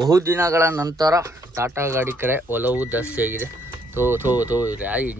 ಬಹುದಿನಗಳ ನಂತರ ಟಾಟಾ ಗಾಡಿ ಕಡೆ ಒಲವು ಜಾಸ್ತಿ ಆಗಿದೆ. ರಾಯಿ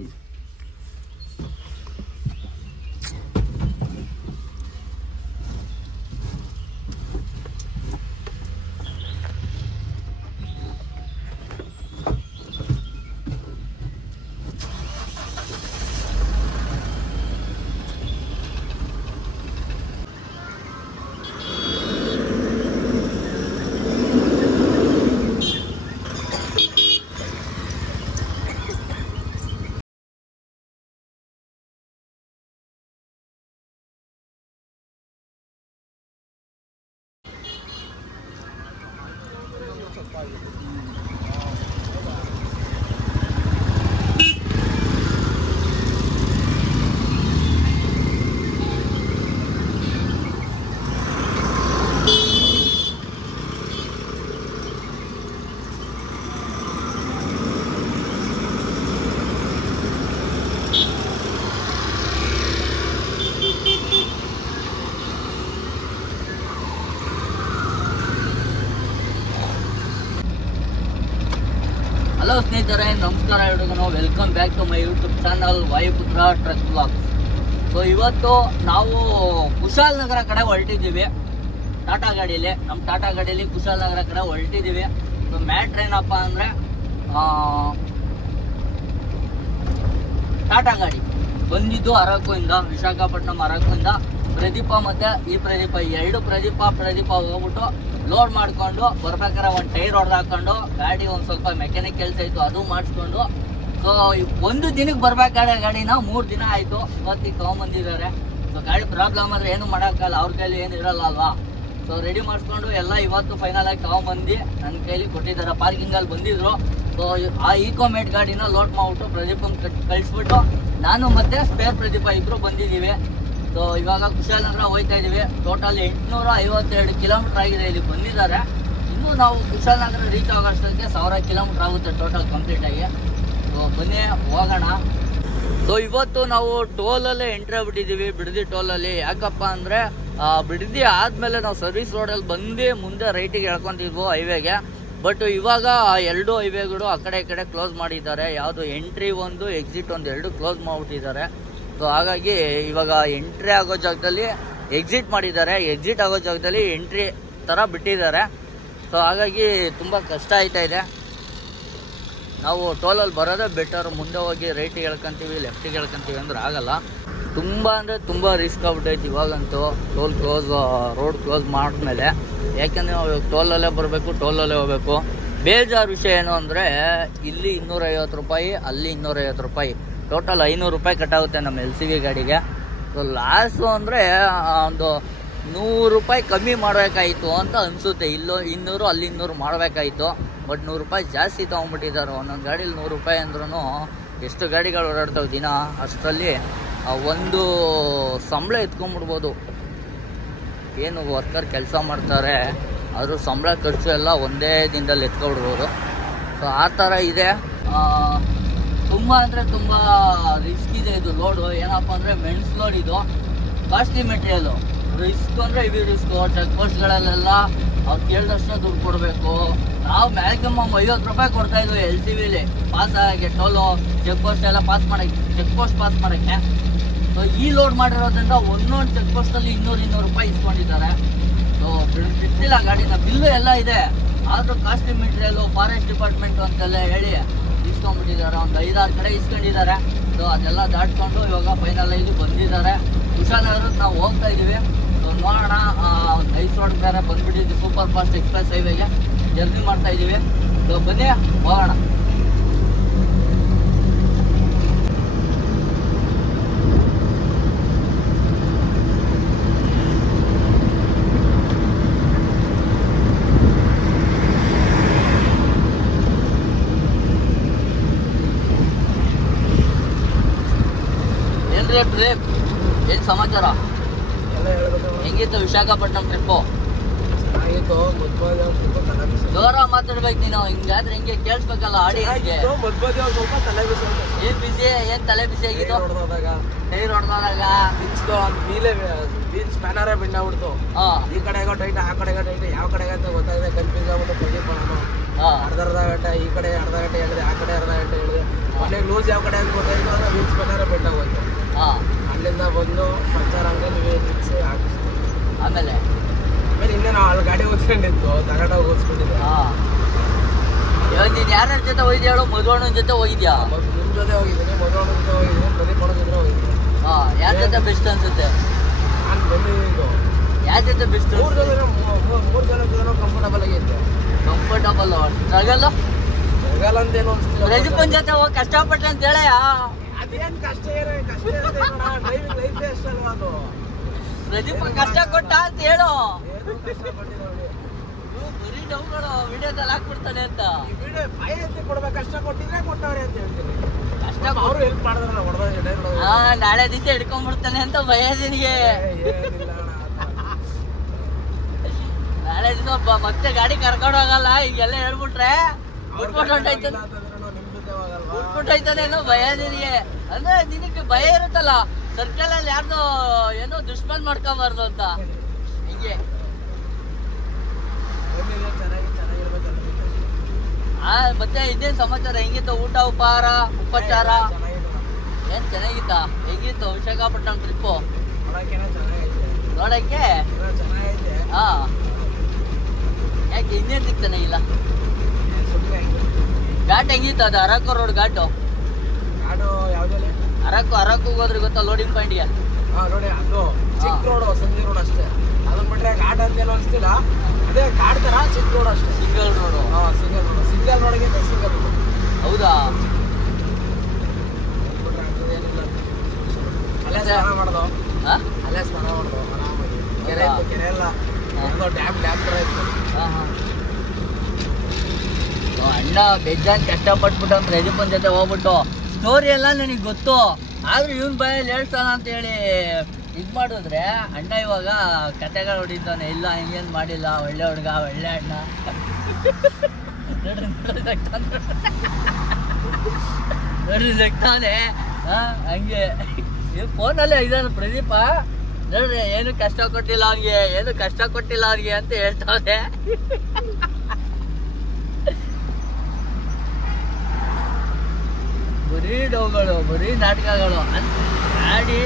ಹಲೋ ಸ್ನೇಹಿತರೆ, ನಮಸ್ಕಾರ ಎಲ್ರಿಗೂ. Welcome back to my YouTube channel Vayuputra truck blogs. So ಇವತ್ತು ನಾವು ಕುಶಾಲನಗರ ಕಡೆ ಹೊರಟಿದ್ದೀವಿ ಟಾಟಾ ಗಾಡಿಯಲ್ಲಿ. ನಮ್ಮ ಟಾಟಾ ಗಾಡಿಯಲ್ಲಿ ಕುಶಾಲನಗರ ಕಡೆ ಹೊರಟಿದ್ದೀವಿ. ಸೊ ಮ್ಯಾಟ್ರ್ ಏನಪ್ಪ ಅಂದರೆ ಟಾಟಾ ಗಾಡಿ ಬಂದಿದ್ದು ಅರಕುವಿಂದ, ವಿಶಾಖಪಟ್ಟಣಂ ಅರಕುವಿಂದ ಪ್ರದೀಪ ಮತ್ತು ಈ ಪ್ರದೀಪ, ಎರಡು ಪ್ರದೀಪ ಹೋಗ್ಬಿಟ್ಟು ಲೋಡ್ ಮಾಡ್ಕೊಂಡು ಬರ್ಬೇಕಾದ್ರೆ ಒಂದು ಟೈರ್ ಹೊಡೆದು ಹಾಕೊಂಡು ಗಾಡಿ ಒಂದು ಸ್ವಲ್ಪ ಮೆಕ್ಯಾನಿಕ್ ಕೆಲಸ ಇತ್ತು, ಅದು ಮಾಡಿಸ್ಕೊಂಡು ಸೊ ಒಂದು ದಿನಕ್ಕೆ ಬರ್ಬೇಕಾದ್ರೆ ಗಾಡಿನ 3 ದಿನ ಆಯಿತು. ಇವತ್ತಿಗೆ ತೊಗೊಂಬಂದಿದ್ದಾರೆ. ಸೊ ಗಾಡಿ ಪ್ರಾಬ್ಲಮ್ ಆದರೆ ಏನು ಮಾಡೋಕ್ಕಲ್ಲ, ಅವ್ರ ಕೈಲಿ ಏನು ಇರಲ್ಲ ಅಲ್ವಾ. ಸೊ ರೆಡಿ ಮಾಡಿಸ್ಕೊಂಡು ಎಲ್ಲ ಇವತ್ತು ಫೈನಲ್ ಆಗಿ ತೊಗೊಂಬಂದು ನನ್ನ ಕೈಲಿ ಕೊಟ್ಟಿದ್ದಾರೆ. ಪಾರ್ಕಿಂಗಲ್ಲಿ ಬಂದಿದ್ರು. ಸೊ ಆ ಈಕೋಮೇಟ್ ಗಾಡಿನ ಲೋಡ್ ಮಾಡಿಬಿಟ್ಟು ಪ್ರದೀಪಂಗೆ ಕಳಿಸ್ಬಿಟ್ಟು ನಾನು ಮತ್ತು ಸ್ಪೇರ್ ಪ್ರದೀಪ ಇಬ್ಬರು ಬಂದಿದ್ದೀವಿ. ಸೊ ಇವಾಗ ಕುಶಾಲನಗರ ಹೋಗ್ತಾ ಇದ್ದೀವಿ. ಟೋಟಲ್ 852 ಕಿಲೋಮೀಟರ್ ಆಗಿದೆ ಇಲ್ಲಿ ಬಂದಿದ್ದಾರೆ. ಇನ್ನೂ ನಾವು ಕುಶಾಲನಗರ ರೀಚ್ ಆಗೋಷ್ಟಕ್ಕೆ 1000 ಕಿಲೋಮೀಟರ್ ಆಗುತ್ತೆ ಟೋಟಲ್ ಕಂಪ್ಲೀಟ್ ಆಗಿ. ಸೊ ಬನ್ನಿ ಹೋಗೋಣ. ಸೊ ಇವತ್ತು ನಾವು ಟೋಲಲ್ಲೇ ಎಂಟ್ರಿ ಆಗ್ಬಿಟ್ಟಿದ್ದೀವಿ, ಬಿಡದಿ ಟೋಲಲ್ಲಿ. ಯಾಕಪ್ಪ ಅಂದರೆ ಬಿಡದಿ ಆದಮೇಲೆ ನಾವು ಸರ್ವಿಸ್ ರೋಡಲ್ಲಿ ಬಂದು ಮುಂದೆ ರೈಟಿಗೆ ಎಳ್ಕೊತಿದ್ವು ಹೈವೇಗೆ. ಬಟ್ ಇವಾಗ ಎರಡು ಹೈವೇಗಳು ಆ ಕಡೆ ಈ ಕಡೆ ಕ್ಲೋಸ್ ಮಾಡಿದ್ದಾರೆ. ಯಾವುದು ಎಂಟ್ರಿ ಒಂದು, ಎಕ್ಸಿಟ್ ಒಂದು, ಎರಡು ಕ್ಲೋಸ್ ಮಾಡಿಬಿಟ್ಟಿದ್ದಾರೆ. ಸೊ ಹಾಗಾಗಿ ಇವಾಗ ಎಂಟ್ರಿ ಆಗೋ ಜಾಗದಲ್ಲಿ ಎಕ್ಸಿಟ್ ಮಾಡಿದ್ದಾರೆ, ಎಕ್ಸಿಟ್ ಆಗೋ ಜಾಗದಲ್ಲಿ ಎಂಟ್ರಿ ಥರ ಬಿಟ್ಟಿದ್ದಾರೆ. ಸೊ ಹಾಗಾಗಿ ತುಂಬ ಕಷ್ಟ ಆಯ್ತಾ ಇದೆ. ನಾವು ಟೋಲಲ್ಲಿ ಬರೋದೇ ಬೆಟರ್. ಮುಂದೆ ಹೋಗಿ ರೈಟಿಗೆ ಎಳ್ಕೊಂತೀವಿ, ಲೆಫ್ಟಿಗೆ ಎಳ್ಕೊಂತೀವಿ ಅಂದ್ರೆ ಆಗಲ್ಲ. ತುಂಬ ಅಂದರೆ ತುಂಬ ರಿಸ್ಕ್ ಆಗ್ಬಿಟ್ಟೈತೆ ಇವಾಗಂತೂ. ಟೋಲ್ ಕ್ಲೋಸ್, ರೋಡ್ ಕ್ಲೋಸ್ ಮಾಡಿದ್ಮೇಲೆ. ಯಾಕೆಂದರೆ ನಾವು ಟೋಲಲ್ಲೇ ಬರಬೇಕು, ಟೋಲಲ್ಲೇ ಹೋಗಬೇಕು. ಬೇಜಾರು ವಿಷಯ ಏನು ಅಂದರೆ ಇಲ್ಲಿ 250 ರೂಪಾಯಿ, ಅಲ್ಲಿ 250 ರೂಪಾಯಿ, ಟೋಟಲ್ 500 ರೂಪಾಯಿ ಕಟ್ಟಾಗುತ್ತೆ ನಮ್ಮ LCV ಗಾಡಿಗೆ. ಸೊ ಲಾಸು ಅಂದರೆ ಒಂದು 100 ರೂಪಾಯಿ ಕಮ್ಮಿ ಮಾಡಬೇಕಾಯಿತು ಅಂತ ಅನಿಸುತ್ತೆ. ಇಲ್ಲೋ 200, ಅಲ್ಲಿ 200 ಮಾಡಬೇಕಾಯಿತು. ಬಟ್ 100 ರೂಪಾಯಿ ಜಾಸ್ತಿ ತೊಗೊಂಡ್ಬಿಟ್ಟಿದ್ದಾರೆ. ಒಂದೊಂದು ಗಾಡೀಲಿ 100 ರೂಪಾಯಿ ಅಂದ್ರೂ ಎಷ್ಟು ಗಾಡಿಗಳು ಓಡಾಡ್ತಾವೆ ದಿನ. ಅಷ್ಟರಲ್ಲಿ ಒಂದು ಸಂಬಳ ಎತ್ಕೊಂಡ್ಬಿಡ್ಬೋದು. ಏನು ವರ್ಕರ್ ಕೆಲಸ ಮಾಡ್ತಾರೆ ಅದ್ರ ಸಂಬಳ ಖರ್ಚು ಎಲ್ಲ ಒಂದೇ ದಿನದಲ್ಲಿ ಎತ್ಕೊಬಿಡ್ಬೋದು. ಸೊ ಆ ಥರ ಇದೆ. ತುಂಬ ಅಂದರೆ ತುಂಬ ರಿಸ್ಕ್ ಇದೆ ಇದು ಲೋಡು. ಏನಪ್ಪ ಅಂದರೆ ಮೆಣಸು ಲೋಡ್, ಇದು ಕಾಸ್ಟ್ಲಿ ಮೆಟೀರಿಯಲು. ರಿಸ್ಕ್ ಅಂದರೆ ಇವಿ ರಿಸ್ಕು. ಚೆಕ್ ಪೋಸ್ಟ್ಗಳಲ್ಲೆಲ್ಲ ಅವ್ರು ಕೇಳಿದಷ್ಟು ದುಡ್ಡು ಕೊಡಬೇಕು. ನಾವು ಮ್ಯಾಕ್ಸಿಮಮ್ 50 ರೂಪಾಯಿ ಕೊಡ್ತಾಯಿದ್ವಿ LCVಲಿ ಪಾಸ್ ಆಗಿ, ಟೋಲು ಚೆಕ್ ಪೋಸ್ಟ್ ಎಲ್ಲ ಪಾಸ್ ಮಾಡೋಕ್ಕೆ, ಚೆಕ್ ಪೋಸ್ಟ್ ಪಾಸ್ ಮಾಡೋಕ್ಕೆ. ಸೊ ಈ ಲೋಡ್ ಮಾಡಿರೋದ್ರಿಂದ ಒಂದೊಂದು ಚೆಕ್ ಪೋಸ್ಟಲ್ಲಿ 200 ರೂಪಾಯಿ ಇಸ್ಕೊಂಡಿದ್ದಾರೆ. ಸೊ ಬಿಟ್ಟಿಲ್ಲ ಗಾಡಿನ, ಬಿಲ್ಲು ಎಲ್ಲ ಇದೆ. ಆದರೂ ಕಾಸ್ಟ್ಲಿ ಮೆಟೀರಿಯಲು, ಫಾರೆಸ್ಟ್ ಡಿಪಾರ್ಟ್ಮೆಂಟು ಅಂತೆಲ್ಲ ಹೇಳಿ ಇಸ್ಕೊಂಡ್ಬಿಟ್ಟಿದ್ದಾರೆ. ಒಂದು 5-6 ಕಡೆ ಇಸ್ಕೊಂಡಿದ್ದಾರೆ. ಸೊ ಅದೆಲ್ಲ ದಾಟ್ಕೊಂಡು ಇವಾಗ ಫೈನಲ್ ಆಗಿ ಬಂದಿದ್ದಾರೆ. ಕುಶಾಲನಗರಕ್ಕೆ ನಾವು ಹೋಗ್ತಾ ಇದ್ದೀವಿ. ಸೊ ನೋಡೋಣ. ನೈಸ್ ರೋಡ್ ಬೇರೆ ಬಂದ್ಬಿಟ್ಟಿದ್ವಿ, ಸೂಪರ್ ಫಾಸ್ಟ್ ಎಕ್ಸ್ಪ್ರೆಸ್ ಹೈವೇಗೆ ಜರ್ನಿ ಮಾಡ್ತಾ ಇದ್ದೀವಿ. ಸೊ ಬನ್ನಿ ಹೋಗೋಣ. ಏನು ಸಮಾಚಾರ? ಹೆಂಗಿತ್ತು ವಿಶಾಖಪಟ್ಟಣಂ ಟ್ರಿಪ್ಪು? ಚೆನ್ನಾಗಿತ್ತು. ಮದ್ಬಾದಿ ಸ್ವಲ್ಪ ತಲೆ ಬಿಸಿ. ಜೋರ ಮಾತಾಡ್ಬೇಕು ನೀನು, ಹಿಂಗಾದ್ರೆ ಹಿಂಗೆ ಕೇಳಿಸ್ಬೇಕಲ್ಲ ಆಡಿಯನ್ಸ್ಗೆ. ಮದ್ಬಾದಿ ಸ್ವಲ್ಪ ತಲೆ ಬಿಸಿ. ಏನ್ ಬಿಸಿ, ಏನ್ ತಲೆ ಬಿಸಿ ಆಗಿತ್ತು? ಟೈರ್ ಹೊಡೆದಾಗ ನಿಲ್ಸ್ತು ವೀಲ್ ಸ್ಪ್ಯಾನರೇ ಬಿಟ್ಟಾಗ್ಬಿಡ್ತು. ಈ ಕಡೆಗ ಟೈಟ್, ಆ ಕಡೆಗ ಟೈಟ್, ಯಾವ ಕಡೆಗೆ ಅಂತ ಗೊತ್ತಾಗಿದೆ. ಕನ್ಫ್ಯೂಸ್ ಆಗ್ಬಿಟ್ಟು ಪ್ರದೀಪ್ ನಾನು ಅರ್ಧ ಗಂಟೆ ಈ ಕಡೆ ಅರ್ಧ ಗಂಟೆ ಹೇಳಿದೆ, ಆ ಕಡೆ ಅರ್ಧ ಗಂಟೆ ಹೇಳಿದೆ. ಮನೆಗೆ ಲೂಸ್ ಯಾವ ಕಡೆ ಅಂತ ಗೊತ್ತಾಯ್ತು ಅಂದ್ರೆ ವೀಲ್ ಸ್ಪ್ಯಾನರೇ ಬಿಟ್ಟಾಗೋಯ್ತು. ಅಲ್ಲಿಂದ ಬಂದು ಪಂಚರ್ ಅಂಗಡಿ ನಿಲ್ಸಿ ಹಾಕಿಸ್ತು. ಆಮೇಲೆ ಇನ್ನೇ ನಾವು ಅಲ್ಲಿ ಗಾಡಿ ಓದ್ಕೊಂಡಿದ್ದು ತಗೊಂಡೋಗಿ ಓದಿಸ್ಬಿಟ್ಟಿದ್ದೆ. ಇವಾಗ ನೀನ್ ಯಾರ್ಯಾರ ಜೊತೆ ಹೋಗಿದ್ಯಾ ಹೇಳು? ಮಧುವಣ್ಣನ ಜೊತೆ ಹೋಗಿದ್ಯಾ? ನಿಮ್ ಜೊತೆ ಹೋಗಿದ್ದೀನಿ, ಮಧುವಣ್ಣನ ಜೊತೆ ಹೋಗಿದ್ದೀನಿ, ಪ್ರದೀಪ್ ಅಣ್ಣ ಜೊತೆ ಹೋಗಿದ್ದೀನಿ. ಯಾರ ಜೊತೆ ಬೆಸ್ಟ್ ಅನ್ಸುತ್ತೆ? ನಾನು ಬಂದಿದ್ದು ಯಾರ ಜೊತೆ ಬೆಸ್ಟ್? ಮೂರು ಜನ ಕಂಫರ್ಟಬಲ್ ಆಗಿದ್ದೆ. ಕಂಫರ್ಟಬಲ್ ಸ್ಟ್ರಗಲ್ ಹೋಗಲ್ಲ ಅಂತೇನು ಅನ್ಸ್ತಿಲ್ಲ. ಪ್ರದೀಪನ್ ಜೊತೆ ಹೋಗಿ ಕಷ್ಟಪಟ್ಟೆ ಅಂತ ಹೇಳ. ಅದೇನ್ ಕಷ್ಟ ಡ್ರೈವಿಂಗ್ ಲೈಫೇ ಅಷ್ಟಲ್ವಾ ಅದು. ಪ್ರದೀಪ ಕಷ್ಟ ಕೊಟ್ಟ ಅಂತ ಹೇಳು. ಏನು ಕಷ್ಟಪಟ್ಟಿಲ್ಲ ಅವ್ನಿಗೆ. ಬರೀ ಡೌಗಳು ವಿಡಿಯೋದಲ್ಲಿ ಹಾಕ್ಬಿಡ್ತಾನೆ ಅಂತ. ಈ ವಿಡಿಯೋ ಭಯ ಅಂತ ಕೊಡ್ಬೇಕು, ಕಷ್ಟ ಕೊಟ್ಟಿದ್ರೆ ಕೊಟ್ಟವ್ರೆ ಅಂತ ಹೇಳ್ತೀನಿ. ಕಷ್ಟ ಅವರು ಹೆಲ್ಪ್ ಮಾಡಿದ್ರಲ್ಲ ಹೊಡೆದ. ನಾಳೆ ದಿವಸ ಹಿಡ್ಕೊಂಡ್ಬಿಡ್ತಾನೆ ಅಂತ ಭಯ ನಿನಗೆ. ನಾಳೆ ದಿವಸ ಮತ್ತೆ ಗಾಡಿ ಕರ್ಕೊಂಡು ಹೋಗಲ್ಲ ಈಗೆಲ್ಲ ಹೇಳ್ಬಿಟ್ರೆ ಉಟ್ಬಿಟ್ಟೈತಾನೆ ಏನೋ ಭಯ ನಿನಗೆ. ಅಂದ್ರೆ ನಿನಗೆ ಭಯ ಇರುತ್ತಲ್ಲ, ಸರ್ಕಲ್ ಅಲ್ಲಿ ಯಾರ್ದು ಏನೋ ದುಷ್ಮನ್ ಮಾಡ್ಕೊಬಾರ್ದು ಅಂತ. ಹಿಂಗೆ ಮತ್ತೆ ಇದೇನ್ ಸಮಾಚಾರ? ಹೆಂಗಿತ್ತು ಊಟ ಉಪಹಾರ ಉಪಚಾರ? ಏನ್ ಚೆನ್ನಾಗಿತ್ತ? ಹೆಂಗಿತ್ತು ವಿಶಾಖಪಟ್ಟಣಂ ಟ್ರಿಪ್ಪು ನೋಡಕ್ಕೆ? ಹಾ, ಯಾಕೆ ಇನ್ನೇನ್ ಚೆನ್ನಾಗಿಲ್ಲ? ಘಾಟ್ ಹೆಂಗಿತ್ತು ಅದು? ಅರಕು ರೋಡ್ ಘಾಟು. ಅರಕು ಹೋದ್ರೆ ಗೊತ್ತಾ ಲೋಡಿಂಗ್ ಪಾಯಿಂಟ್ಗೆ? ನೋಡಿ ಅದು ಚಿಕ್ಕ ರೋಡ್, ಸಂಜೆ ರೋಡ್ ಅಷ್ಟೇ. ಅದನ್ನ ಬಿಟ್ರೆ ಘಾಟ್ ಅಂತ ಏನೋ ಅನ್ಸ್ತಿಲ್ಲ. ಅದೇ ಘಾಟ್ ತರ ಚಿಕ್ಕ ರೋಡ್ ಅಷ್ಟೇ. Single road. ಸಿಂಗಲ್ ರೋಡ್ಗಿಂತ ಸಿಂಗಲ್ ರೋಡ್. ಹೌದಾ? ಅಲ್ಲೇ ಸ್ನಾನ ಮಾಡ್ದೋ, ಆರಾಮಾಗಿ. ಕೆರೆ ಇತ್ತು, ಕೆರೆ ಎಲ್ಲ ಡ್ಯಾಮ್ ತರ ಇತ್ತು. ಅಣ್ಣ ಬೇಜಾನ್ ಕಷ್ಟಪಟ್ಬಿಟ್ಟು ಪ್ರದೀಪನ್ ಜೊತೆ ಹೋಗ್ಬಿಟ್ಟು ಸ್ಟೋರಿ ಎಲ್ಲ ನನಗೆ ಗೊತ್ತು. ಆದ್ರೆ ಇವನ್ ಬಾಯಲ್ಲಿ ಹೇಳ್ತಾನ ಅಂತ ಹೇಳಿ ಇದ್ ಮಾಡಿದ್ರೆ ಅಣ್ಣ ಇವಾಗ ಕತೆಗಳು ಹೊಡಿತಾನೆ. ಇಲ್ಲ ಹಿಂಗೇನ್ ಮಾಡಿಲ್ಲ, ಒಳ್ಳೆ ಹುಡುಗ, ಒಳ್ಳೆ ಅಣ್ಣ. ನೋಡ್ರಿ ಸಿಗ್ತಾನೆ ಹಂಗೆ. ಫೋನಲ್ಲೇ ಇದಾನ ಪ್ರದೀಪ. ನೋಡ್ರಿ ಏನು ಕಷ್ಟ ಕೊಟ್ಟಿಲ್ಲ ಅವ್ನಿಗೆ, ಏನು ಕಷ್ಟ ಕೊಟ್ಟಿಲ್ಲ ಅವ್ನಿಗೆ ಅಂತ ಹೇಳ್ತಾವೆ. ಬರೀ ಡೌಗಳು, ಬರೀ ನಾಟಕಗಳು. ಗಾಡಿ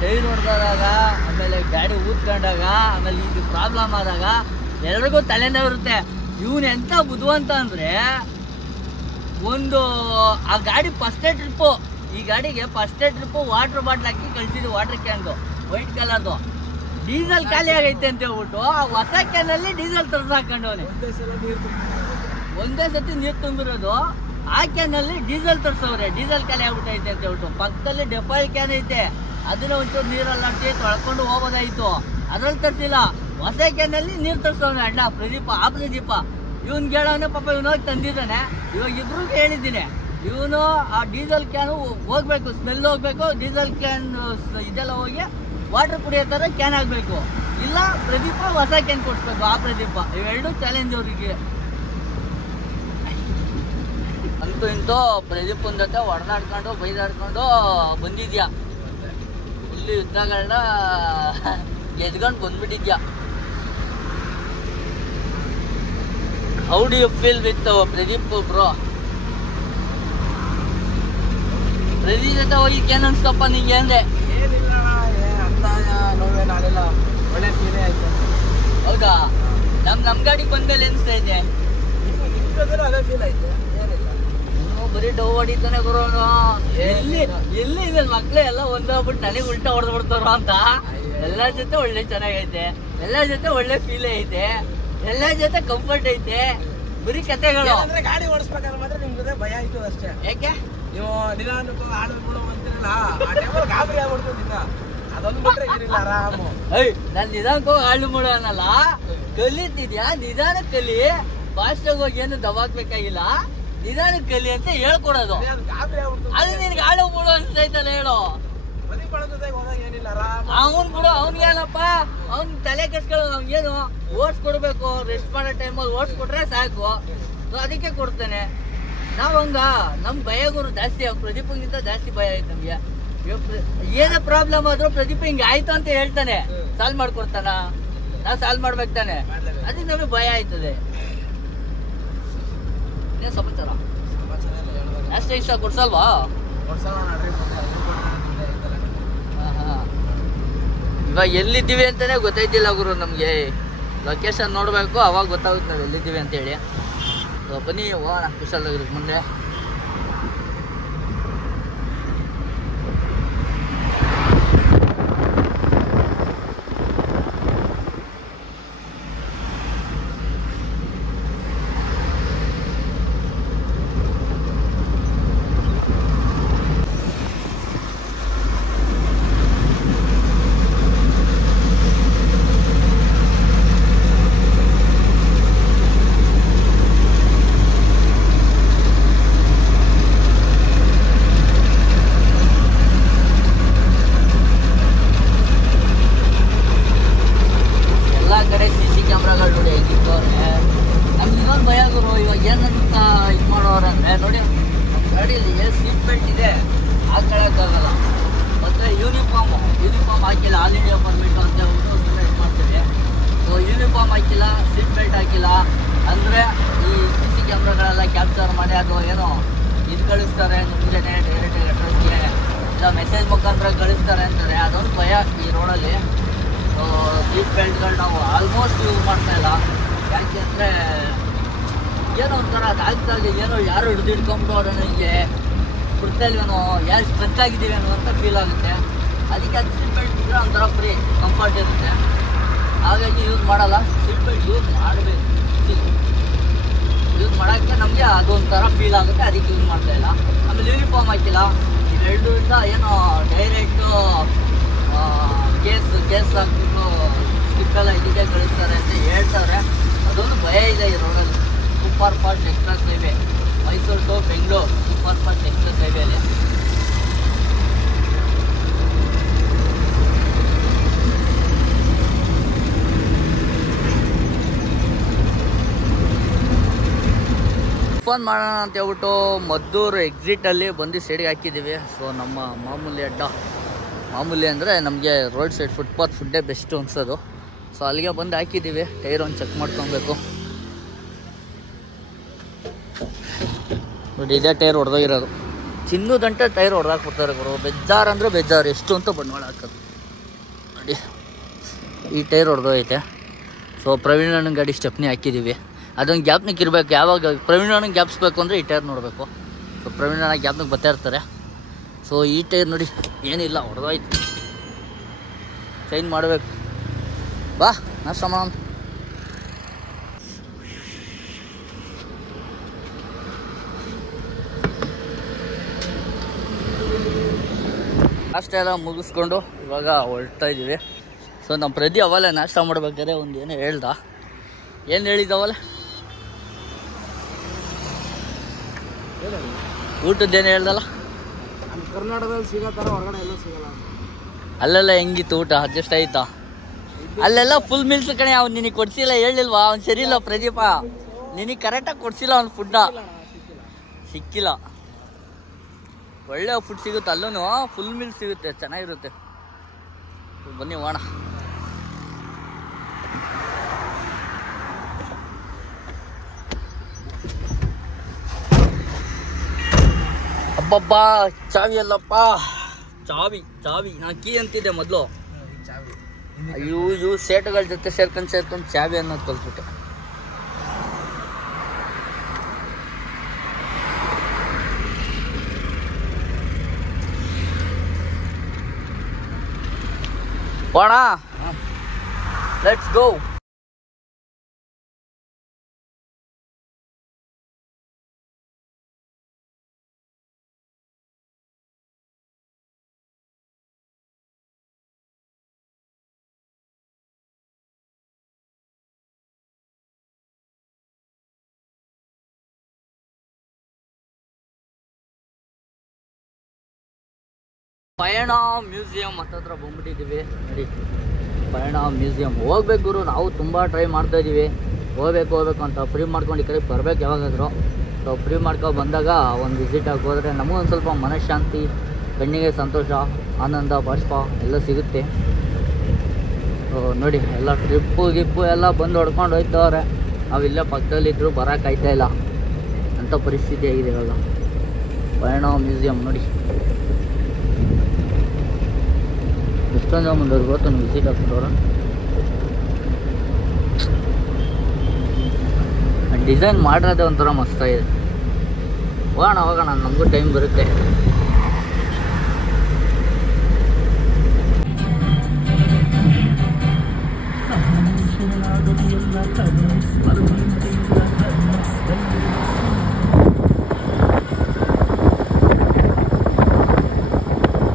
ಟೈರ್ ಹೊಡೆದಾಗ, ಆಮೇಲೆ ಗಾಡಿ ಊದ್ಕೊಂಡಾಗ, ಆಮೇಲೆ ಇದು ಪ್ರಾಬ್ಲಮ್ ಆದಾಗ ಎಲ್ರಿಗೂ ತಲೆನೋವು ಇರುತ್ತೆ. ಇವನು ಎಂತ ಬುದ್ಧಿವಂತ ಅಂದ್ರೆ ಒಂದು ಆ ಗಾಡಿ ಫಸ್ಟೇ ಟ್ರಿಪ್ಪು, ಈ ಗಾಡಿಗೆ ಫಸ್ಟೇ ಟ್ರಿಪ್ಪು ವಾಟರ್ ಬಾಟ್ಲ್ ಹಾಕಿ ಕಳ್ಸಿದ್ವಿ. ವಾಟರ್ ಕ್ಯಾನ್ದು ವೈಟ್ ಕಲರ್ದು. ಡೀಸೆಲ್ ಖಾಲಿ ಆಗೈತೆ ಅಂತ ಹೇಳ್ಬಿಟ್ಟು ಆ ಹೊಸ ಕ್ಯಾನಲ್ಲಿ ಡೀಸೆಲ್ ತರ್ಸ್ ಹಾಕೊಂಡವನೆ. ಒಂದೇ ಸತಿ ನೀರು ತುಂಬಿರೋದು, ಆ ಕ್ಯಾನಲ್ಲಿ ಡೀಸೆಲ್ ತರ್ಸವ್ರೆ. ಡೀಸೆಲ್ ಖಾಲಿ ಆಗ್ಬಿಟ್ಟೈತೆ ಅಂತ ಹೇಳ್ಬಿಟ್ಟು ಪಕ್ಕದಲ್ಲಿ ಡೆಫಾಯಿಲ್ ಕ್ಯಾನ್ ಐತೆ, ಅದನ್ನ ಒಂಚೂರು ನೀರಲ್ಲಿ ಹಾಕಿ ತೊಳ್ಕೊಂಡು ಹೋಗೋದಾಯ್ತು. ಅದ್ರಲ್ಲಿ ತರ್ಸಿಲ್ಲ, ಹೊಸ ಕ್ಯಾನಲ್ಲಿ ನೀರು ತರ್ಸವನೆ ಅಣ್ಣ ಪ್ರದೀಪ. ಆ ಪ್ರದೀಪ ಇವನ್ಗೆ ಹೇಳವನೆ, ಪಾಪ ಇವನು ಹೋಗಿ ತಂದಿದ್ದಾನೆ. ಇವಾಗ ಇಬ್ರಿಗೆ ಹೇಳಿದ್ದೀನಿ, ಇವನು ಆ ಡೀಸೆಲ್ ಕ್ಯಾನ್ ಹೋಗ್ಬೇಕು, ಸ್ಮೆಲ್ ಹೋಗ್ಬೇಕು, ಡೀಸೆಲ್ ಕ್ಯಾನ್ ಇದೆಲ್ಲ ಹೋಗಿ ವಾಟರ್ ಕುಡಿಯೋ ಥರ ಕ್ಯಾನ್ ಆಗಬೇಕು. ಇಲ್ಲ ಪ್ರದೀಪ ಹೊಸ ಕ್ಯಾನ್ ಕೊಡಿಸ್ಬೇಕು. ಆ ಪ್ರದೀಪ ಇವೆರಡು ಚಾಲೆಂಜ್ ಅವ್ರಿಗೆ. ಅಂತೂ ಇಂತೂ ಪ್ರದೀಪನ ಜೊತೆ ಹೊಡೆದಾಡ್ಕೊಂಡು ಬೈದಾಡ್ಕೊಂಡು ಬಂದಿದ್ಯಾ. ಇಲ್ಲಿ ಯುದ್ಧಗಳನ್ನ ಗೆದ್ಕೊಂಡು ಬಂದ್ಬಿಟ್ಟಿದ್ಯಾ. How do you feel with Pradeep bro? Pradeep ಜೊತೆ ಹೋಗಿಕ್ಕೆ ಏನ್ ಅನ್ಸ್ತಪ್ಪ ನಿಂಗೆ ಅಂದೆ? ಏನಿಲ್ಲ, ಅಂತ ನೋವೇನಾಗಲಿಲ್ಲ, ಒಳ್ಳೆ ಫೀಲೇ ಆಯ್ತು. ಹೌದಾ? ನಮ್ ಗಾಡಿಗೆ ಬಂದ್ಮೇಲೆ ಅನಿಸ್ತಾ ಇದೆ. ನಿಮ್ ಜೊತೆ ಅದೇ ಫೀಲ್ ಆಯ್ತು. ಏನಿಲ್ಲ, ಬರೀ ಡವ್ ಹೊಡಿತಾನೆ ಬರೋನು. ಎಲ್ಲಿ ಇದೆ ಮಕ್ಳು ಎಲ್ಲ ಒಂದಾಗ್ಬಿಟ್ಟು ನನಗೆ ಉಲ್ಟಾ ಹೊಡೆದ್ ಬಿಡ್ತಾರ ಅಂತ. ಎಲ್ಲಾ ಜೊತೆ ಒಳ್ಳೆ ಚೆನ್ನಾಗೈತೆ, ಎಲ್ಲಾ ಜೊತೆ ಒಳ್ಳೆ ಫೀಲ್ ಐತೆ, ಎಲ್ಲಾ ಜೊತೆ ಕಂಫರ್ಟ್ ಐತೆ. ಬರೀ ಕತೆಗಳು. ಗಾಡಿ ಓಡಿಸ್ಬೇಕಾದ್ರೆ ಮಾತ್ರ ನಿಮ್ ಜೊತೆ ಭಯ ಆಯ್ತು ಅಷ್ಟೇ. ಯಾಕೆ? ನೀವು ನಿಧಾನಕ್ಕೂ ಹಾಳು ಬಿಡು ಅಂತಿರಲ್ಲ, ಆ ಟೈಮಲ್ಲಿ ಗಾಬರಿ ಆಗ್ಬಿಡ್ತದ. ಅದೊಂದು ಬಿಟ್ರೆ ಏನಿಲ್ಲ, ಆರಾಮು. ನಾನ್ ನಿಧಾನಕ್ಕೆ ಹೋಗಿ ಹಾಳು ಮಾಡೋ ಅನ್ನಲ್ಲ, ಕಲಿತಿದ್ಯಾ ನಿಧಾನಕ್ಕೆ ಕಲಿ. ಫಾಸ್ಟ್ ಆಗಿ ಹೋಗಿ ಏನು ದಬಾಕ್ಬೇಕಾಗಿಲ್ಲ, ನಿಧಾನಕ್ಕೆ ಕಲಿ ಅಂತ ಹೇಳ್ಕೊಡೋದು. ಗಾಬರಿ ಆಗ್ಬಿಡ್ತದೆ. ಅದು ನಿನ್ಗೆ ಹಾಳು ಬಿಡು ಅನ್ಸೈತಲ್ಲ ಹೇಳು. ಪ್ರದೀಪ್ ಜೊತೆ ಹೋದಾಗ ಏನಿಲ್ಲ ಆರಾಮ. ಅವನ್ ಬಿಡು, ಅವ್ನಿಗೇನಪ್ಪ, ಅವ್ನ್ ತಲೆ ಕೆಡ್ಸ್ಕೊಳ್ಳೋದು. ಅವ್ನಿಗೇನು ಓಡಿಸ್ಕೊಡ್ಬೇಕು, ರೆಸ್ಟ್ ಮಾಡೋ ಟೈಮಲ್ಲಿ ಓಡಿಸ್ಕೊಟ್ರೆ ಸಾಕು, ಅದಕ್ಕೆ ಕೊಡ್ತೇನೆ. ನಾವ್ ಹಂಗ ನಮ್ ಭಯ ಗುರು ಜಾಸ್ತಿ, ಪ್ರದೀಪಗಿಂತ ಜಾಸ್ತಿ ಭಯ ಆಯ್ತು ನಮ್ಗೆ. ಏನೇ ಪ್ರಾಬ್ಲಮ್ ಆದ್ರೂ ಪ್ರದೀಪ ಹಿಂಗ ಆಯ್ತು ಅಂತ ಹೇಳ್ತಾನೆ, ಸಾಲ್ವ್ ಮಾಡ್ಕೊಡ್ತಾನ. ನಾವ್ ಸಾಲ್ವ್ ಮಾಡ್ಬೇಕು ತಾನೆ, ಅದಕ್ಕೆ ನಮಗೆ ಭಯ ಆಯ್ತದೆ. ಏನ್ ಸಮಾಚಾರ? ಅಷ್ಟೇ ಇಷ್ಟ ಕೊಡ್ಸಲ್ವಾ? ಇವಾಗ ಎಲ್ಲಿದ್ದೀವಿ ಅಂತಾನೆ ಗೊತ್ತಾಯ್ತಿಲ್ಲ ಗುರು ನಮ್ಗೆ. ಲೊಕೇಶನ್ ನೋಡ್ಬೇಕು, ಅವಾಗ ಗೊತ್ತಾಗುತ್ತೆ ನಾವ್ ಎಲ್ಲಿದ್ದೀವಿ ಅಂತ ಹೇಳಿ. ಬನ್ನಿ ಹೋಗೋಣ ಕುಶಾಲನಗರಕ್ಕೆ ಮುಂದೆ. ಯೂನಿಫಾರ್ಮ್ ಹಾಕಿಲ್ಲ, ಆಲ್ ಇಂಡಿಯಾ ಪರ್ಮಿಟ್ ಅಂತ ಹೇಳ್ಬಿಟ್ಟು ಸೆಲೆಕ್ಟ್ ಮಾಡ್ತೀವಿ. ಸೊ ಯೂನಿಫಾರ್ಮ್ ಹಾಕಿಲ್ಲ, ಸೀಟ್ ಬೆಲ್ಟ್ ಹಾಕಿಲ್ಲ ಅಂದರೆ ಈ CC ಕ್ಯಾಮ್ರಾಗಳೆಲ್ಲ ಕ್ಯಾಪ್ಚರ್ ಮಾಡಿ ಅದು ಏನೋ ಇದು ಕಳಿಸ್ತಾರೆ ನಿಮಗೆ ಡೈರೆಕ್ಟ್ ಅಡ್ರೆಸ್ಗೆ, ಇಲ್ಲ ಮೆಸೇಜ್ ಮುಖಾಂತರ ಕಳಿಸ್ತಾರೆ ಅಂತಾರೆ. ಅದೊಂದು ಭಯ ಈ ರೋಡಲ್ಲಿ. ಸೊ ಸೀಟ್ ಬೆಲ್ಟ್ಗಳು ನಾವು ಆಲ್ಮೋಸ್ಟ್ ಯೂಸ್ ಮಾಡ್ತಾ ಇಲ್ಲ. ಯಾಕೆ ಅಂದರೆ ಏನೋ ಒಂಥರ ಅದಾಗ್ದಾಗ ಏನೋ ಯಾರು ಹಿಡ್ಕೊಂಡು ಅವ್ರು ನನಗೆ ಬಿಡ್ತಾ ಇಲ್ವೇನೋ, ಯಾರು ಸ್ಟ್ರೆಚ್ ಆಗಿದ್ದೀವಿ ಅನ್ನೋಂಥ ಫೀಲ್ ಆಗುತ್ತೆ. ಅದಕ್ಕೆ ಅದು ಸೀಟ್ ಬೆಲ್ಟ್ ಇದ್ದರೆ ಒಂಥರ ಫ್ರೀ ಕಂಫರ್ಟ್ ಇರುತ್ತೆ. ಹಾಗಾಗಿ ಯೂಸ್ ಮಾಡಲ್ಲ. ಸೀಟ್ ಬೆಲ್ಟ್ ಯೂಸ್ ಮಾಡಬೇಕು, ಯೂಸ್ ಮಾಡೋಕ್ಕೆ ನಮಗೆ ಅದೊಂಥರ ಫೀಲ್ ಆಗುತ್ತೆ, ಅದಕ್ಕೆ ಯೂಸ್ ಮಾಡ್ತಾ ಇಲ್ಲ. ಆಮೇಲೆ ಯೂನಿಫಾರ್ಮ್ ಹಾಕಿಲ್ಲ, ಇವೆರಡರಿಂದ ಏನೋ ಡೈರೆಕ್ಟು ಕೇಸ್ ಹಾಕ್ಬಿಟ್ಟು ಸ್ಕಿಪ್ಪೆಲ್ಲ ಇದಕ್ಕೆ ಕಳಿಸ್ತಾರೆ ಅಂತ ಹೇಳ್ತಾರೆ. ಅದೊಂದು ಭಯ ಇದೆ ಈ ರೋಡಲ್ಲಿ. Super fast express highway, Mysuru to Bengaluru super fast express ಹೈವೇಲಿ. ಫೋನ್ ಮಾಡೋಣ ಅಂತ ಹೇಳ್ಬಿಟ್ಟು ಮದ್ದೂರು ಎಕ್ಸಿಟಲ್ಲಿ ಬಂದು ಸೈಡ್ಗೆ ಹಾಕಿದ್ದೀವಿ. ಸೊ ನಮ್ಮ ಮಾಮೂಲಿ ಅಡ್ಡ, ಮಾಮೂಲಿ ಅಂದರೆ ನಮಗೆ ರೋಡ್ ಸೈಡ್ ಫುಟ್ಪಾತ್ ಫುಡ್ಡೇ ಬೆಸ್ಟು ಅನ್ಸೋದು. ಸೊ ಅಲ್ಲಿಗೆ ಬಂದು ಹಾಕಿದ್ದೀವಿ. ಟೈರ್ ಒಂದು ಚೆಕ್ ಮಾಡ್ಕೊಬೇಕು. ನೋಡಿ ಇದೇ ಟೈರ್ ಹೊಡೆದೋಗಿರೋದು. ಚಿನ್ನದಂಟೆ ಟೈರ್ ಹೊಡೆದಾಕ್ಬಿಡ್ತಾರೆ ಗುರು. ಬೇಜಾರು ಅಂದರೆ ಬೇಜಾರು, ಎಷ್ಟು ಅಂತ ಬಂಡವಾಳ ಹಾಕೋದು. ನೋಡಿ ಈ ಟೈರ್ ಹೊಡೆದೋಗೈತೆ. ಸೊ ಪ್ರವೀಣ್ ಅಣ್ಣನ ಗಾಡಿ ಸ್ಟೆಪ್ನಿ ಹಾಕಿದ್ದೀವಿ. ಅದೊಂದು ಗ್ಯಾಪ್ನಿಗೆ ಇರಬೇಕು. ಯಾವಾಗ ಪ್ರವೀಣ್ ಅಣ್ಣಗೆ ಗ್ಯಾಪ್ಸ್ಬೇಕು ಅಂದರೆ ಈ ಟೈರ್ ನೋಡಬೇಕು. ಸೊ ಪ್ರವೀಣ್ ಅಣ್ಣ ಗ್ಯಾಪ್ನಿಗೆ ಬರ್ತಾ ಇರ್ತಾರೆ. ಸೊ ಈ ಟೈರ್ ನೋಡಿ ಏನಿಲ್ಲ, ಹೊಡೆದೋಯ್ತು. ಚೇಂಜ್ ಮಾಡಬೇಕು. ಬಾ ನಾಷ್ಟ ಮಾಡೋಣ. ನಾಷ್ಟ ಎಲ್ಲ ಮುಗಿಸ್ಕೊಂಡು ಇವಾಗ ಹೊರಡ್ತಾ ಇದ್ದೀವಿ. ಸೊ ನಮ್ಮ ಪ್ರದಿ ಅವಲ್ಲ ನಾಷ್ಟ ಮಾಡ್ಬೇಕಾದ್ರೆ ಒಂದು ಏನೋ ಹೇಳ್ದ. ಏನು ಹೇಳಿದ್ದವಲ್ಲ, ಊಟದ್ದೇನು ಹೇಳ್ದಲ್ಲ, ಕರ್ನಾಟಕದಲ್ಲಿ ಸಿಗೋ ಥರ ಹೊರಗಡೆ ಎಲ್ಲೂ ಸಿಗಲ್ಲ. ಅಲ್ಲೆಲ್ಲ ಹೆಂಗಿತ್ತು ಊಟ? ಅಡ್ಜಸ್ಟ್ ಆಯ್ತಾ? ಅಲ್ಲೆಲ್ಲ ಫುಲ್ ಮೀಲ್ಸ್ ಕಣೆ. ಅವ್ನು ನಿನಗೆ ಕೊಡ್ಸಿಲ್ಲ, ಹೇಳಿಲ್ವಾ? ಅವ್ನು ಸರಿ ಇಲ್ಲ ಪ್ರದೀಪ, ನಿನಗೆ ಕರೆಕ್ಟಾಗಿ ಕೊಡ್ಸಿಲ್ಲ ಅವ್ನು ಫುಡ್ಡ. ಸಿಕ್ಕಿಲ್ಲ. ಒಳ್ಳೆ ಫುಡ್ ಸಿಗುತ್ತೆ ಅಲ್ಲೂ, ಫುಲ್ ಮೀಲ್ ಸಿಗುತ್ತೆ, ಚೆನ್ನಾಗಿರುತ್ತೆ. ಬನ್ನಿ ಹೋಗೋಣ. ಅಬ್ಬಬ್ಬಾ, ಚಾವಿ ಅಲ್ಲಪ್ಪ, ಚಾವಿ ಚಾವಿ. ನಾನು ಕೀ ಅಂತಿದ್ದೆ ಮೊದಲು. ಇವು ಸೇಟುಗಳ ಜೊತೆ ಸೇರ್ಕೊಂಡು ಚಾವಿ ಅನ್ನೋದು ಕಲ್ತ್ಬಿಟ್ಟೆ. ಹೋಣ, ಲೆಟ್ಸ್ ಗೋ. ಪಯಣ ಮ್ಯೂಸಿಯಂ ಹತ್ತತ್ರ ಬಂದ್ಬಿಟ್ಟಿದ್ದೀವಿ ನೋಡಿ. ಪಯಣ ಮ್ಯೂಸಿಯಂ ಹೋಗ್ಬೇಕು ಗುರು, ನಾವು ತುಂಬ ಟ್ರೈ ಮಾಡ್ತಾ ಇದ್ದೀವಿ ಹೋಗ್ಬೇಕು ಅಂತ. ಫ್ರೀ ಮಾಡ್ಕೊಂಡು ಈ ಕಡೆ ಬರ್ಬೇಕು ಯಾವಾಗಾದರೂ. ಸೊ ಫ್ರೀ ಮಾಡ್ಕೊಂಡು ಬಂದಾಗ ಒಂದು ವಿಸಿಟ್ ಆಗಿ ಹೋದರೆ ನಮಗೊಂದು ಸ್ವಲ್ಪ ಮನಃಶಾಂತಿ, ಕಣ್ಣಿಗೆ ಸಂತೋಷ, ಆನಂದ ಬಾಷ್ಪ ಎಲ್ಲ ಸಿಗುತ್ತೆ. ನೋಡಿ ಎಲ್ಲ ಗಿಪ್ಪು ಎಲ್ಲ ಬಂದು ಹೊಡ್ಕೊಂಡು ಹೋಯ್ತವ್ರೆ. ನಾವಿಲ್ಲೇ ಪಕ್ಕದಲ್ಲಿದ್ದರೂ ಬರೋಕ್ಕಾಯ್ತಾ ಇಲ್ಲ ಅಂಥ ಪರಿಸ್ಥಿತಿ ಆಗಿದೆ ಇವಾಗ. ಪಯಣ ಮ್ಯೂಸಿಯಂ ನೋಡಿ ಎಷ್ಟೊಂದು ಜನ ಮುಂದವ್ರು ಗೊತ್ತು ವಿಸಿಟ್ ಆಗ್ತವ್ರ. ಡಿಸೈನ್ ಮಾಡಿರೋದೇ ಒಂಥರ ಮಸ್ತಾಗಿದೆ. ಹೋಗೋಣ ನಮಗೂ ಟೈಮ್ ಬರುತ್ತೆ.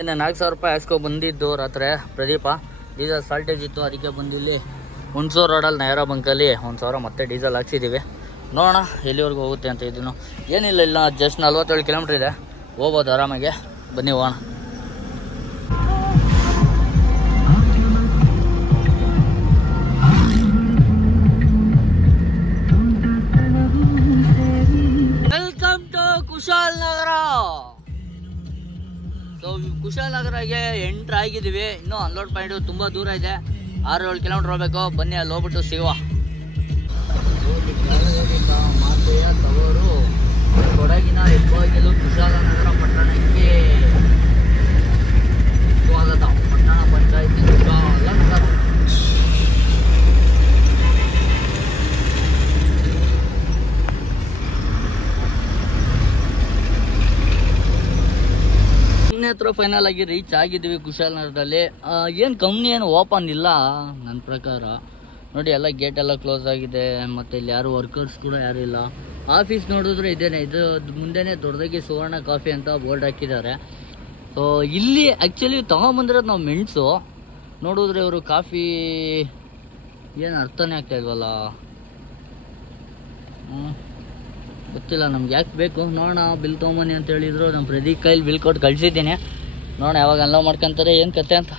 ಇನ್ನು 4,000 ರೂಪಾಯಿ ಹಾಕ್ಸ್ಕೊ ಬಂದಿದ್ದು ರಾತ್ರಿ ಪ್ರದೀಪ. ಡೀಸೆಲ್ ಸಾಲ್ಟೇಜ್ ಇತ್ತು, ಅದಕ್ಕೆ ಬಂದಿಲ್ಲಿ ಹುಣಸೂರು ರೋಡಲ್ಲಿ ನೈರಾ ಬಂಕಲ್ಲಿ 1,000 ಮತ್ತೆ ಡೀಸೆಲ್ ಹಾಕ್ಸಿದ್ದೀವಿ. ನೋಡೋಣ ಎಲ್ಲಿವರೆಗೂ ಹೋಗುತ್ತೆ ಅಂತ. ಇದನ್ನು ಏನಿಲ್ಲ, ಇಲ್ಲ ಜಸ್ಟ್ 47 ಕಿಲೋಮೀಟ್ರ್ ಇದೆ, ಹೋಗ್ಬೋದು ಆರಾಮಾಗಿ. ಬನ್ನಿ ಹೋಗೋಣ. Welcome to Kushalnagar. ಸೊ ಕುಶಾಲನಗರಗೆ ಎಂಟ್ರ್ ಆಗಿದ್ದೀವಿ. ಇನ್ನೂ ಅನ್ಲೋಡ್ ಪಾಯಿಂಟು ತುಂಬ ದೂರ ಇದೆ, 6-7 ಕಿಲೋಮೀಟ್ರ್ ಹೋಗ್ಬೇಕು. ಬನ್ನಿ ಅಲ್ಲಿ ಹೋಗ್ಬಿಟ್ಟು ಸಿಗುವ. ಮಾತೆಯ ತವರು ಕೊಡಗಿನ ಹೆಬ್ಬಾಗಿಲು ಕುಶಾಲನಗರ ಪಟ್ಟಣಕ್ಕೆ ಸ್ವಾಗತ. ಪಟ್ಟಣ ಪಂಚಾಯಿತಿ ಕುಶಾಲನಗರ. ಹತ್ರ ಫೈನಲ್ ಆಗಿ ರೀಚ್ ಆಗಿದ್ದೀವಿ ಕುಶಾಲನಗರದಲ್ಲಿ. ಏನು ಕಂಪ್ನಿ ಏನು ಓಪನ್ ಇಲ್ಲ ನನ್ನ ಪ್ರಕಾರ. ನೋಡಿ ಎಲ್ಲ ಗೇಟ್ ಎಲ್ಲ ಕ್ಲೋಸ್ ಆಗಿದೆ, ಮತ್ತು ಇಲ್ಲಿ ಯಾರು ವರ್ಕರ್ಸ್ ಕೂಡ ಯಾರು ಇಲ್ಲ. ಆಫೀಸ್ ನೋಡಿದ್ರೆ ಇದೇನೆ, ಇದು ಮುಂದೆನೇ ದೊಡ್ಡದಾಗಿ ಸುವರ್ಣ ಕಾಫಿ ಅಂತ ಬೋರ್ಡ್ ಹಾಕಿದ್ದಾರೆ. ಸೊ ಇಲ್ಲಿ ಆ್ಯಕ್ಚುಲಿ ತೊಗೊಂಬಂದಿರೋದು ನಾವು ಮೆಣಸು. ನೋಡಿದ್ರೆ ಇವರು ಕಾಫಿ ಏನು ಅರ್ಥನೇ ಆಗ್ತಾ ಇಲ್ವಲ್ಲ. ಗೊತ್ತಿಲ್ಲ ನಮ್ಗೆ ಯಾಕೆ ಬೇಕು. ನೋಡೋಣ, ಬಿಲ್ ತೊಗೊಂಬನ್ನಿ ಅಂತ ಹೇಳಿದ್ರು. ನಮ್ಮ ಪ್ರದೀಪ್ ಕೈಲಿ ಬಿಲ್ ಕೊಟ್ಟು ಕಳಿಸಿದ್ದೀನಿ. ನೋಡೋಣ ಯಾವಾಗ ಅನ್ಲೋ ಮಾಡ್ಕೊಂತಾರೆ ಏನು ಕತೆ ಅಂತ.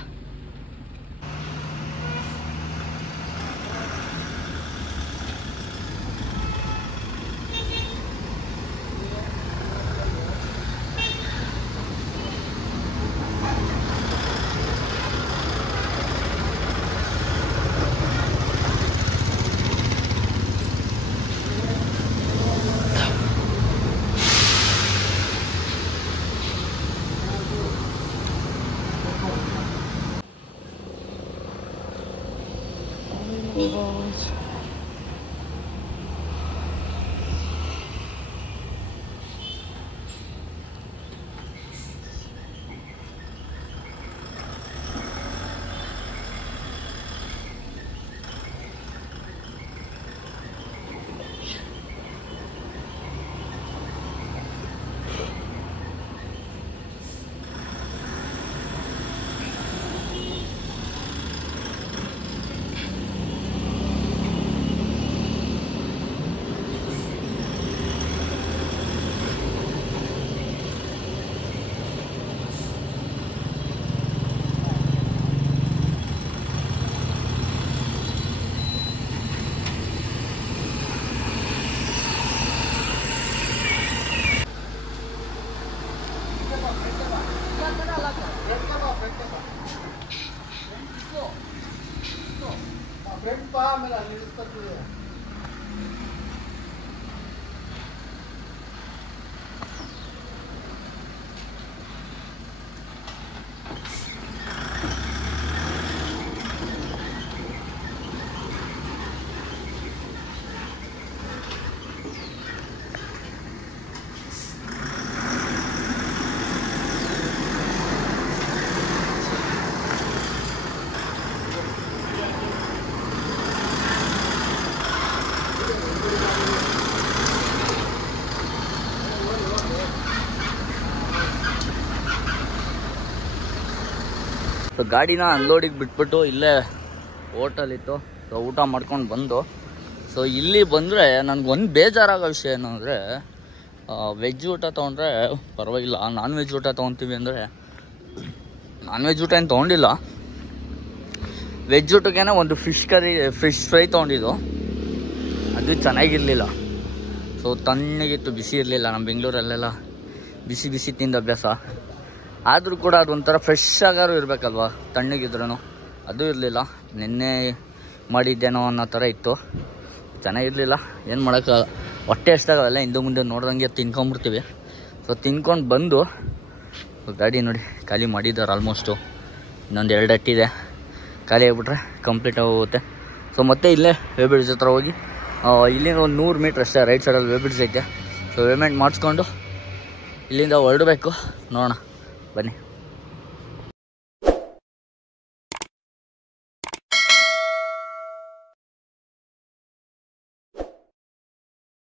ಸೊ ಗಾಡಿನ ಅನ್ಲೋಡಿಗೆ ಬಿಟ್ಬಿಟ್ಟು ಇಲ್ಲೇ ಹೋಟೆಲ್ ಇತ್ತು, ಸೊ ಊಟ ಮಾಡ್ಕೊಂಡು ಬಂದು. ಸೊ ಇಲ್ಲಿ ಬಂದರೆ ನನಗೊಂದು ಬೇಜಾರಾಗೋ ವಿಷಯ ಏನು ಅಂದರೆ, ವೆಜ್ ಊಟ ತೊಗೊಂಡ್ರೆ ಪರವಾಗಿಲ್ಲ, ನಾನ್ ವೆಜ್ ಊಟ ತೊಗೊತೀವಿ ಅಂದರೆ ನಾನ್ ವೆಜ್ ಊಟ ಏನು ತೊಗೊಂಡಿಲ್ಲ. ವೆಜ್ ಊಟಕ್ಕೇನೆ ಒಂದು ಫಿಶ್ ಫ್ರೈ ತೊಗೊಂಡಿದ್ದು, ಅದು ಚೆನ್ನಾಗಿರಲಿಲ್ಲ. ಸೊ ತಣ್ಣಗಿತ್ತು, ಬಿಸಿ ಇರಲಿಲ್ಲ. ನಮ್ಮ ಬೆಂಗಳೂರಲ್ಲೆಲ್ಲ ಬಿಸಿ ಬಿಸಿ ತಿಂದ ಅಭ್ಯಾಸ. ಆದರೂ ಕೂಡ ಅದೊಂಥರ ಫ್ರೆಶ್ ಆಗಾರು ಇರಬೇಕಲ್ವ, ತಣ್ಣಗಿದ್ರೂ ಅದು ಇರಲಿಲ್ಲ. ನಿನ್ನೆ ಮಾಡಿದ್ದೇನೋ ಅನ್ನೋ ಥರ ಇತ್ತು, ಚೆನ್ನಾಗಿರಲಿಲ್ಲ. ಏನು ಮಾಡೋಕ್ಕಾಗಲ್ಲ, ಹೊಟ್ಟೆ ಎಷ್ಟಾಗಲ್ಲ, ಹಿಂದೆ ಮುಂದೆ ನೋಡ್ದಂಗೆ ತಿನ್ಕೊಂಬಿಡ್ತೀವಿ. ಸೊ ತಿನ್ಕೊಂಡು ಬಂದು ಗಾಡಿ ನೋಡಿ ಖಾಲಿ ಮಾಡಿದ್ದಾರೆ ಆಲ್ಮೋಸ್ಟು. ಇನ್ನೊಂದು 2 ಅಟ್ಟಿದೆ, ಖಾಲಿ ಆಗಿಬಿಟ್ರೆ ಕಂಪ್ಲೀಟ್ ಆಗೋಗುತ್ತೆ. ಸೊ ಮತ್ತೆ ಇಲ್ಲೇ ವೇ ಬ್ರಿಡ್ಜ್ ಹತ್ರ ಹೋಗಿ ಇಲ್ಲಿಂದ ಒಂದು 100 ಮೀಟ್ರ್ ಅಷ್ಟೇ ರೈಟ್ ಸೈಡಲ್ಲಿ ವೇ ಬ್ರಿಡ್ಜ್ ಐತೆ. ಸೊ ಪೇಮೆಂಟ್ ಮಾಡಿಸ್ಕೊಂಡು ಇಲ್ಲಿಂದ ಹೊರಡಬೇಕು. ನೋಡೋಣ ಬನ್ನಿ.